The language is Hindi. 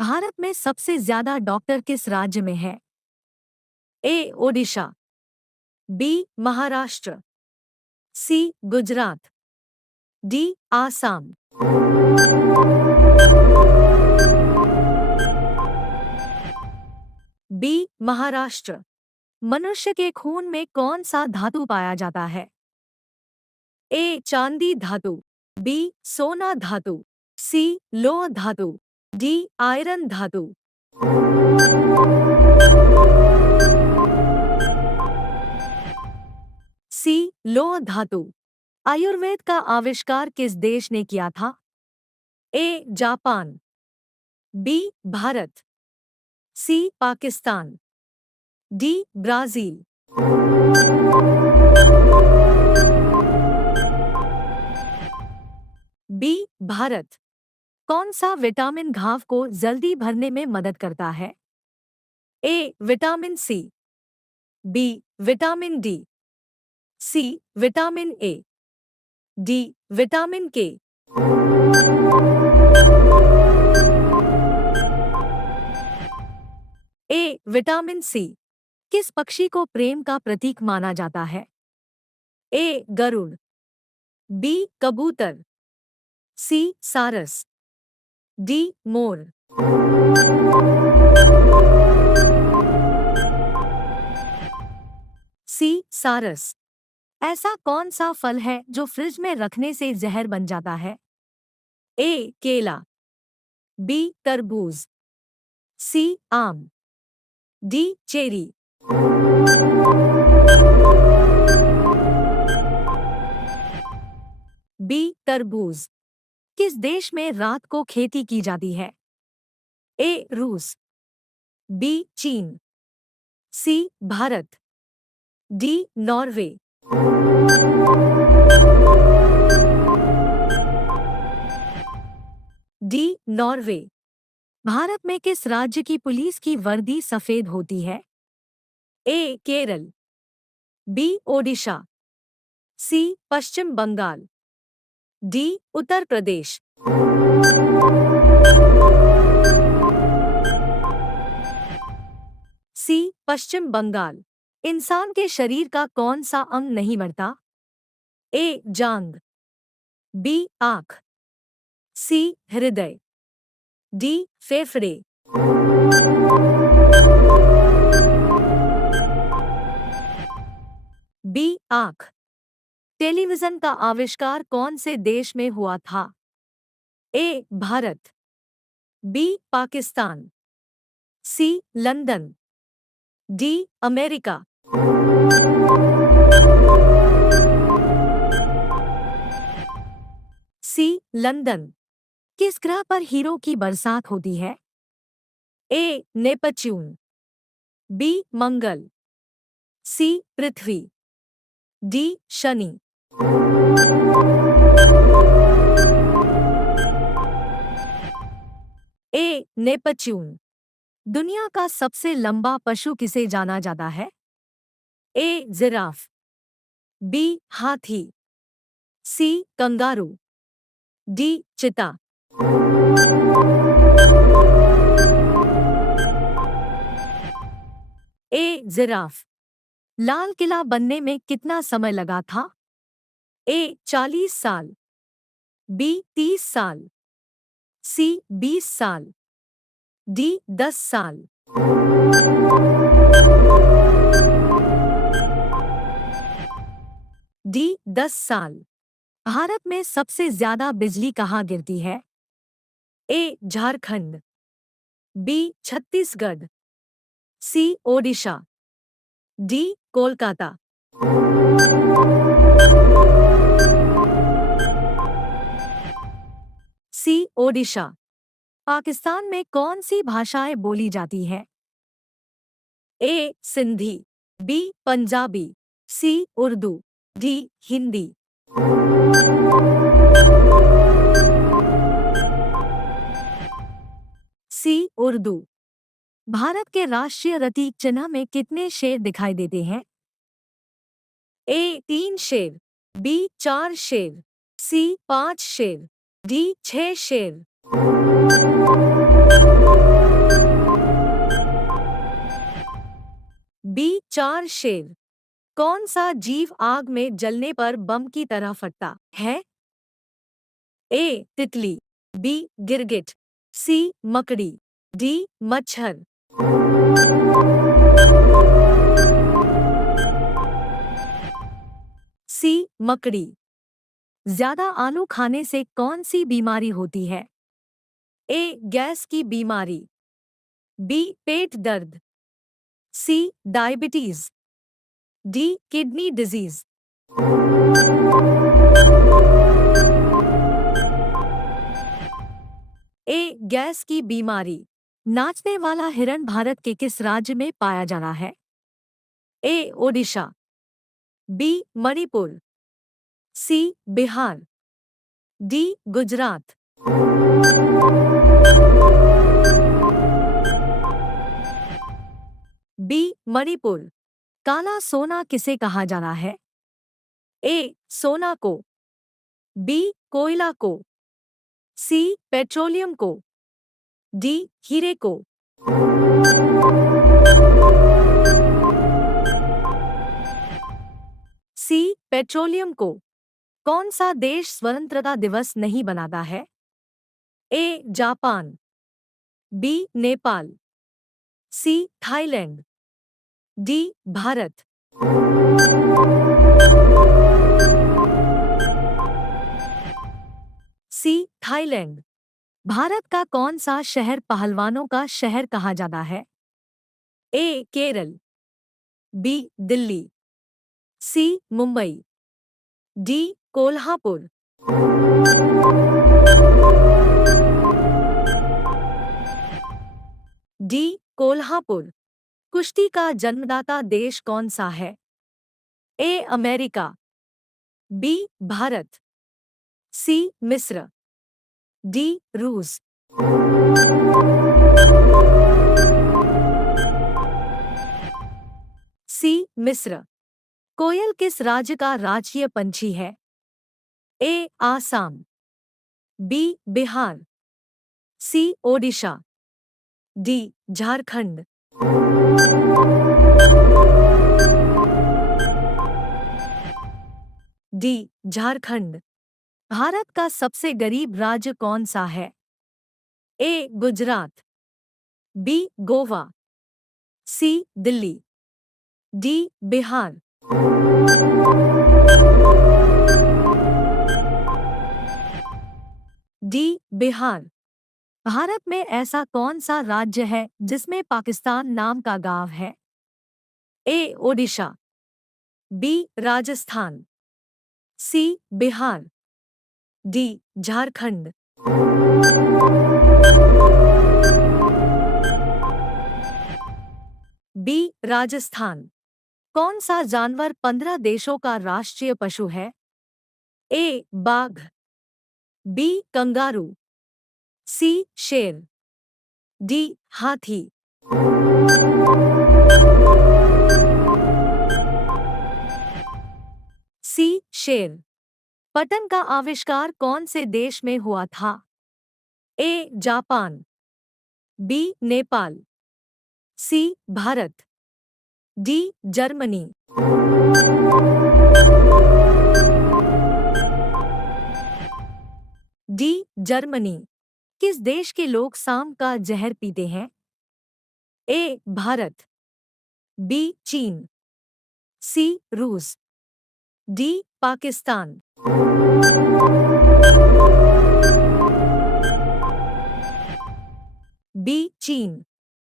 भारत में सबसे ज्यादा डॉक्टर किस राज्य में है? ए ओडिशा, बी महाराष्ट्र, सी गुजरात, डी आसाम। बी महाराष्ट्र। मनुष्य के खून में कौन सा धातु पाया जाता है? ए चांदी धातु, बी सोना धातु, सी लोह धातु, डी आयरन धातु। सी लोह धातु। आयुर्वेद का आविष्कार किस देश ने किया था? A Japan, B Bharat, C Pakistan, D Brazil. B Bharat. कौन सा विटामिन घाव को जल्दी भरने में मदद करता है? A vitamin C, B vitamin D, C vitamin A, D vitamin K. A vitamin C. किस पक्षी को प्रेम का प्रतीक माना जाता है? ए गरुड़, बी कबूतर, सी सारस, डी मोर। सी सारस। ऐसा कौन सा फल है जो फ्रिज में रखने से जहर बन जाता है? ए केला, बी तरबूज, सी आम, डी चेरी। बी तरबूज। किस देश में रात को खेती की जाती है? ए रूस, बी चीन, C Bharat, D Norway. D Norway. Bharat में किस राज्य की पुलिस की वर्दी सफेद होती है? ए केरल, बी ओडिशा, सी पश्चिम बंगाल, डी उत्तर प्रदेश। सी पश्चिम बंगाल। इंसान के शरीर का कौन सा अंग नहीं मरता? ए जांघ, बी आँख, सी हृदय, डी फेफड़े। बी आँख। टेलीविजन का आविष्कार कौन से देश में हुआ था? ए भारत, बी पाकिस्तान, सी लंदन, डी अमेरिका। सी लंदन। किस ग्रह पर हीरो की बरसात होती है? ए नेपच्यून, बी मंगल, सी पृथ्वी, डी शनि। ए नेपच्यून। दुनिया का सबसे लंबा पशु किसे जाना जाता है? ए जिराफ, बी हाथी, सी कंगारू, डी चीता। ए जिराफ। लाल किला बनने में कितना समय लगा था? ए 40 साल, बी 30 साल, सी 20 साल, डी 10 साल। डी 10 साल। भारत में सबसे ज्यादा बिजली कहाँ गिरती है? ए झारखंड, बी छत्तीसगढ़, सी ओडिशा, डी कोलकाता। सी ओडिशा। पाकिस्तान में कौन सी भाषाएं बोली जाती हैं? ए सिंधी, बी पंजाबी, सी उर्दू, डी हिंदी। सी उर्दू। भारत के राष्ट्रीय प्रतीक चिन्ह में कितने शेर दिखाई देते हैं? ए 3 शेर, बी 4 शेर, सी 5 शेर, डी 6 शेर। 4 शेर। कौन सा जीव आग में जलने पर बम की तरह फटता है? ए तितली, बी गिरगिट, सी मकड़ी, डी मच्छर। सी मकड़ी। ज्यादा आलू खाने से कौन सी बीमारी होती है? ए गैस की बीमारी, बी पेट दर्द, सी डायबिटीज, डी किडनी डिजीज। ए गैस की बीमारी। नाचने वाला हिरण भारत के किस राज्य में पाया जाना है? ए ओडिशा, बी मणिपुर, सी बिहार, डी गुजरात। बी मणिपुर। काला सोना किसे कहा जाना है? ए सोना को, बी कोयला को, सी पेट्रोलियम को, डी हीरे को। सी पेट्रोलियम को। कौन सा देश स्वतंत्रता दिवस नहीं मनाता है? A Japan, B Nepal, C Thailand, D Bharat. C Thailand. भारत का कौन सा शहर पहलवानों का शहर कहा जाता है? ए केरल, बी दिल्ली, सी मुंबई, डी कोल्हापुर। डी कोल्हापुर। कुश्ती का जन्मदाता देश कौन सा है? ए अमेरिका, बी भारत, सी मिस्र, डी रूस। सी मिस्र। कोयल किस राज्य का राष्ट्रीय पंछी है? ए आसाम, बी बिहार, सी ओडिशा, डी झारखंड। डी झारखंड। भारत का सबसे गरीब राज्य कौन सा है? ए गुजरात, बी गोवा, सी दिल्ली, डी बिहार। डी बिहार। भारत में ऐसा कौन सा राज्य है जिसमें पाकिस्तान नाम का गांव है? ए ओडिशा, बी राजस्थान, सी बिहार, डी झारखंड। बी राजस्थान। कौन सा जानवर 15 देशों का राष्ट्रीय पशु है? ए बाघ, बी कंगारू, सी शेर, डी हाथी। सी शेर। पतंग का आविष्कार कौन से देश में हुआ था? A Japan, B Nepal, C Bharat, D Germany. D Germany. किस देश के लोग सांप का जहर पीते हैं? ए भारत, बी चीन, सी रूस, डी पाकिस्तान। बी चीन।